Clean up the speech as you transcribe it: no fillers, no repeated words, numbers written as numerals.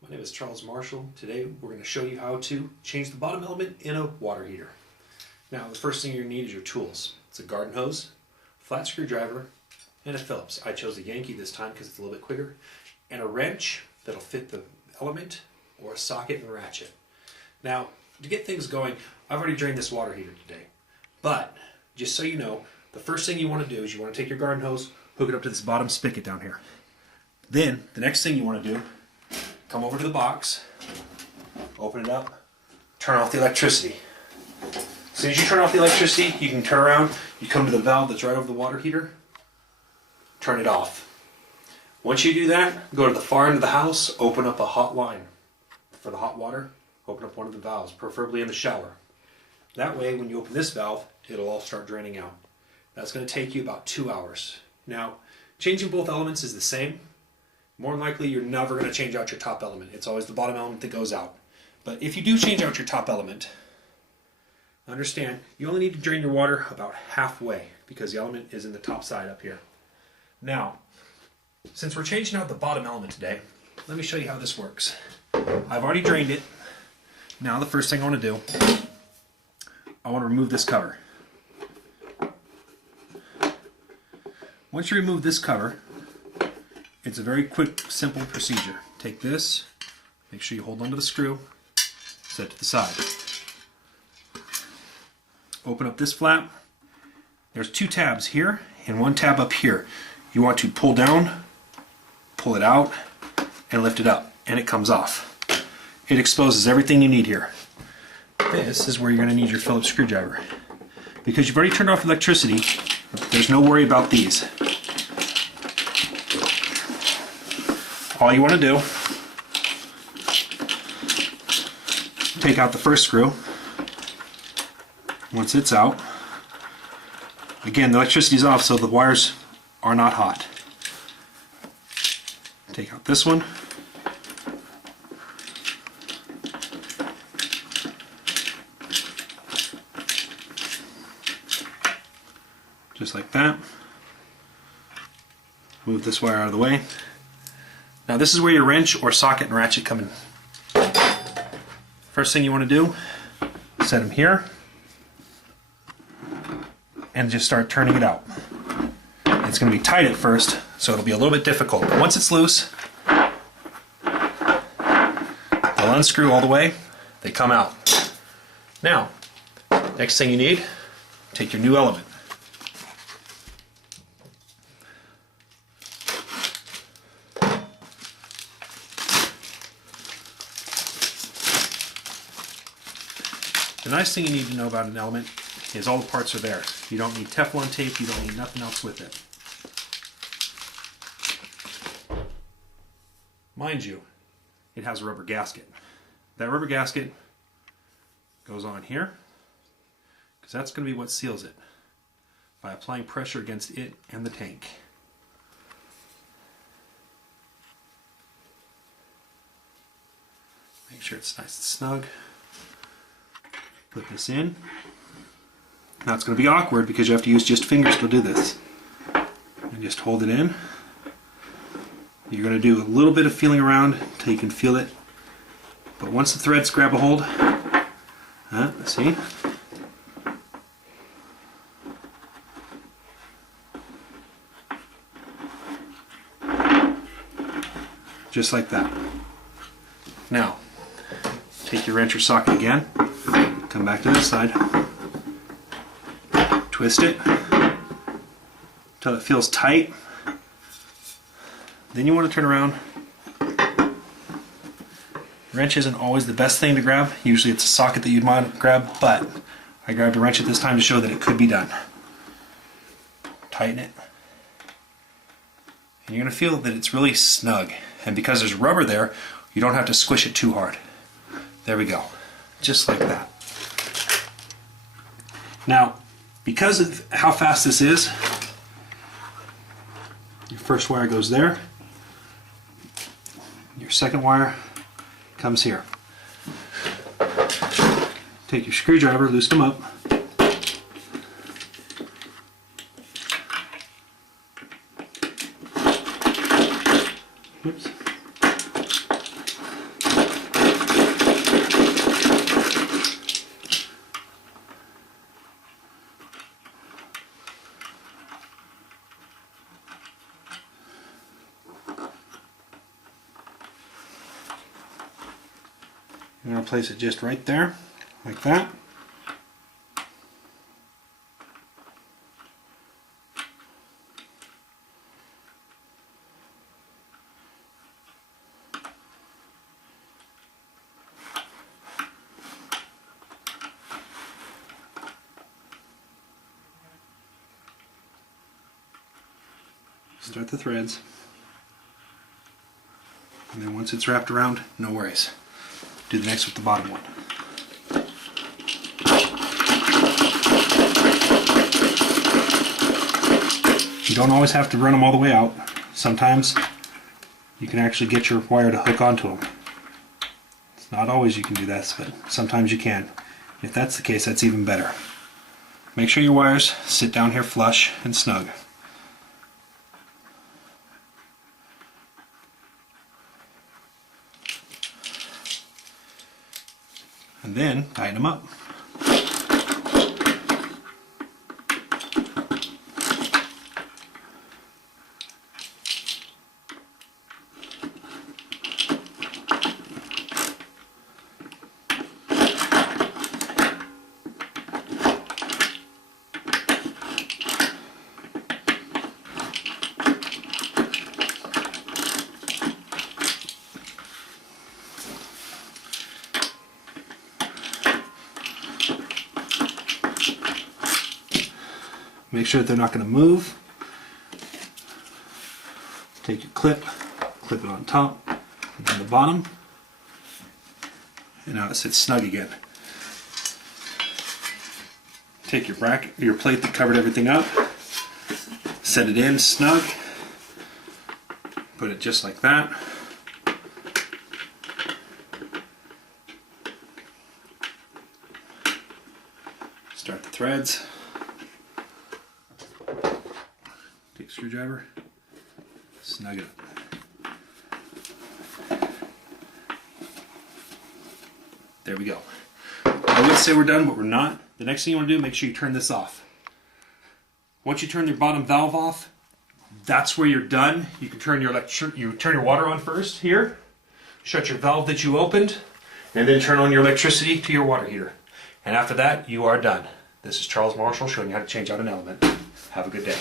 My name is Charles Marshall. Today we're going to show you how to change the bottom element in a water heater. Now the first thing you're going to need is your tools. It's a garden hose, flat screwdriver, and a Phillips. I chose a Yankee this time because it's a little bit quicker, and a wrench that'll fit the element, or a socket and ratchet. Now to get things going, I've already drained this water heater today, but just so you know, the first thing you want to do is you want to take your garden hose, hook it up to this bottom spigot down here. Then the next thing you want to do, come over to the box, open it up, turn off the electricity. As soon as you turn off the electricity, you can turn around, you come to the valve that's right over the water heater, turn it off. Once you do that, go to the far end of the house, open up a hot line for the hot water, open up one of the valves, preferably in the shower. That way, when you open this valve, it'll all start draining out. That's going to take you about 2 hours. Now, changing both elements is the same. More than likely, you're never going to change out your top element. It's always the bottom element that goes out. But if you do change out your top element, understand, you only need to drain your water about halfway because the element is in the top side up here. Now, since we're changing out the bottom element today, let me show you how this works. I've already drained it. Now the first thing I want to do, I want to remove this cover. Once you remove this cover, it's a very quick, simple procedure. Take this, make sure you hold onto the screw, set it to the side. Open up this flap. There's 2 tabs here and 1 tab up here. You want to pull down, pull it out, and lift it up, and it comes off. It exposes everything you need here. This is where you're going to need your Phillips screwdriver. Because you've already turned off electricity, there's no worry about these. All you want to do, take out the first screw. Once it's out, again, the electricity's off, so the wires are not hot. Take out this one. Just like that. Move this wire out of the way. Now this is where your wrench or socket and ratchet come in. First thing you want to do, set them here and just start turning it out. It's going to be tight at first, so it'll be a little bit difficult. But once it's loose, they'll unscrew all the way, they come out. Now, next thing you need, take your new element. The nice thing you need to know about an element is all the parts are there. You don't need Teflon tape, you don't need nothing else with it. Mind you, it has a rubber gasket. That rubber gasket goes on here, because that's going to be what seals it, by applying pressure against it and the tank. Make sure it's nice and snug. Put this in. Now it's going to be awkward because you have to use just fingers to do this. And just hold it in. You're going to do a little bit of feeling around until you can feel it. But once the threads grab a hold, see? Just like that. Now, take your wrench or socket again. Come back to this side, twist it until it feels tight. Then you want to turn around. Wrench isn't always the best thing to grab. Usually it's a socket that you'd want to grab, but I grabbed a wrench at this time to show that it could be done. Tighten it. And you're going to feel that it's really snug. And because there's rubber there, you don't have to squish it too hard. There we go. Just like that. Now, because of how fast this is, your first wire goes there, your second wire comes here. Take your screwdriver, loosen them up, Oops. I'm going to place it just right there, like that. Start the threads, and then once it's wrapped around, no worries. Do the next with the bottom one. You don't always have to run them all the way out. Sometimes you can actually get your wire to hook onto them. It's not always you can do that, but sometimes you can. If that's the case, that's even better. Make sure your wires sit down here flush and snug. And then tighten them up. Make sure that they're not going to move. Take your clip it on top and on the bottom, and now it sits snug again. Take your bracket, your plate that covered everything up, set it in snug, put it just like that. Start the threads. Take a screwdriver, snug it up. There we go. I would say we're done, but we're not. The next thing you want to do, make sure you turn this off. Once you turn your bottom valve off, that's where you're done. You can turn your turn your water on first here, shut your valve that you opened, and then turn on your electricity to your water heater. And after that, you are done. This is Charles Marshall showing you how to change out an element. Have a good day.